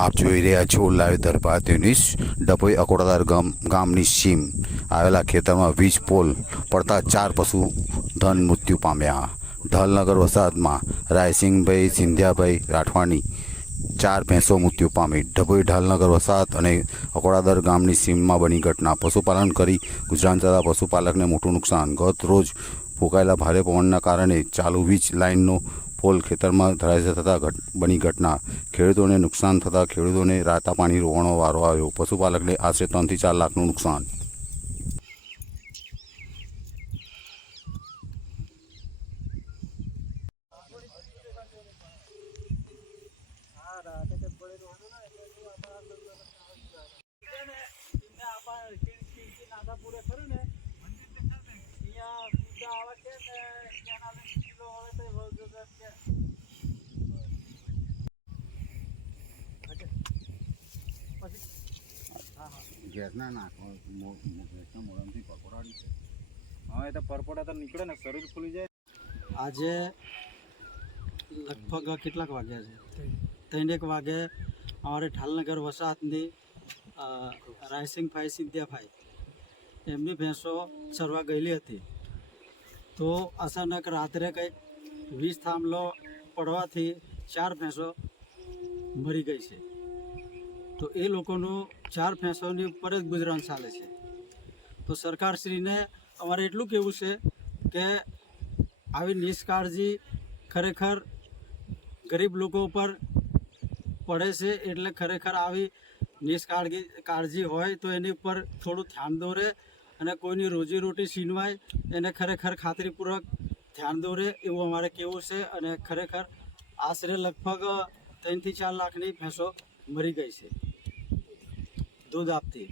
આપ જોઈ રહ્યા છો લાઈવ દરબાર ન્યૂઝ। ડભોઈ અકોડાદાર ગામની સીમ આવેલા ખેતરમાં વીજ પોલ પડતા 4 પશુધન મૃત્યુ પામ્યા। ઢાલનગર વસાહતમાં રાયસિંગભાઈ સિંધિયાભાઈ રાઠવાની 4 ભેંસો મૃત્યુ પામી। ડભોઈ ઢાલનગર વસાહત અને અકોડાદર ગામની સીમમાં બની ઘટના। પશુપાલન કરી ગુજરાન ચલાવતા પશુપાલકને મોટું નુકસાન। ગત રોજ ફૂંકાયેલા ભારે પવનના કારણે ચાલુ વીજ લાઇનનો પોલ ખેતરમાં ધરાશયી થતાં બની ઘટના। ખેડૂતોને નુકસાન થતાં ખેડૂતોને રાતા પાણી રોવાનો વારો આવ્યો। પશુપાલકને આશરે 3 થી 4 લાખનું નુકસાન। ગેસના નાખો ગેસના મોરમથી પકોડાડી છે। હા, એ તો પરપોડા તો નીકળે ને, શરીર ફૂલી જાય। આજે લગભગ કેટલાક વાગ્યા છે? 3-1 વાગે અમારે ઢાલનગર વસાહતની રાયસિંગભાઈ સિંધિયાભાઈ એમની ભેંસો ચરવા ગયેલી હતી। તો અચાનક રાત્રે કંઈક વીજ થાંભલો પડવાથી 4 ભેંસો મરી ગઈ છે। તો એ લોકોનું 4 ભેંસોની ઉપર જ ગુજરાન ચાલે છે। તો સરકારશ્રીને અમારે એટલું કહેવું છે કે આવી નિષ્કાળજી ખરેખર ગરીબ લોકો ઉપર પડે છે। એટલે ખરેખર આવી કાળજી હોય તો એની ઉપર થોડું ધ્યાન દોરે અને કોઈની રોજીરોટી છીનવાય એને ખરેખર ખાતરીપૂર્વક ધ્યાન દોરે એવું અમારે કહેવું છે। અને ખરેખર આશરે લગભગ 3 થી 4 લાખની ભેંસો મરી ગઈ છે દૂધ આપતી।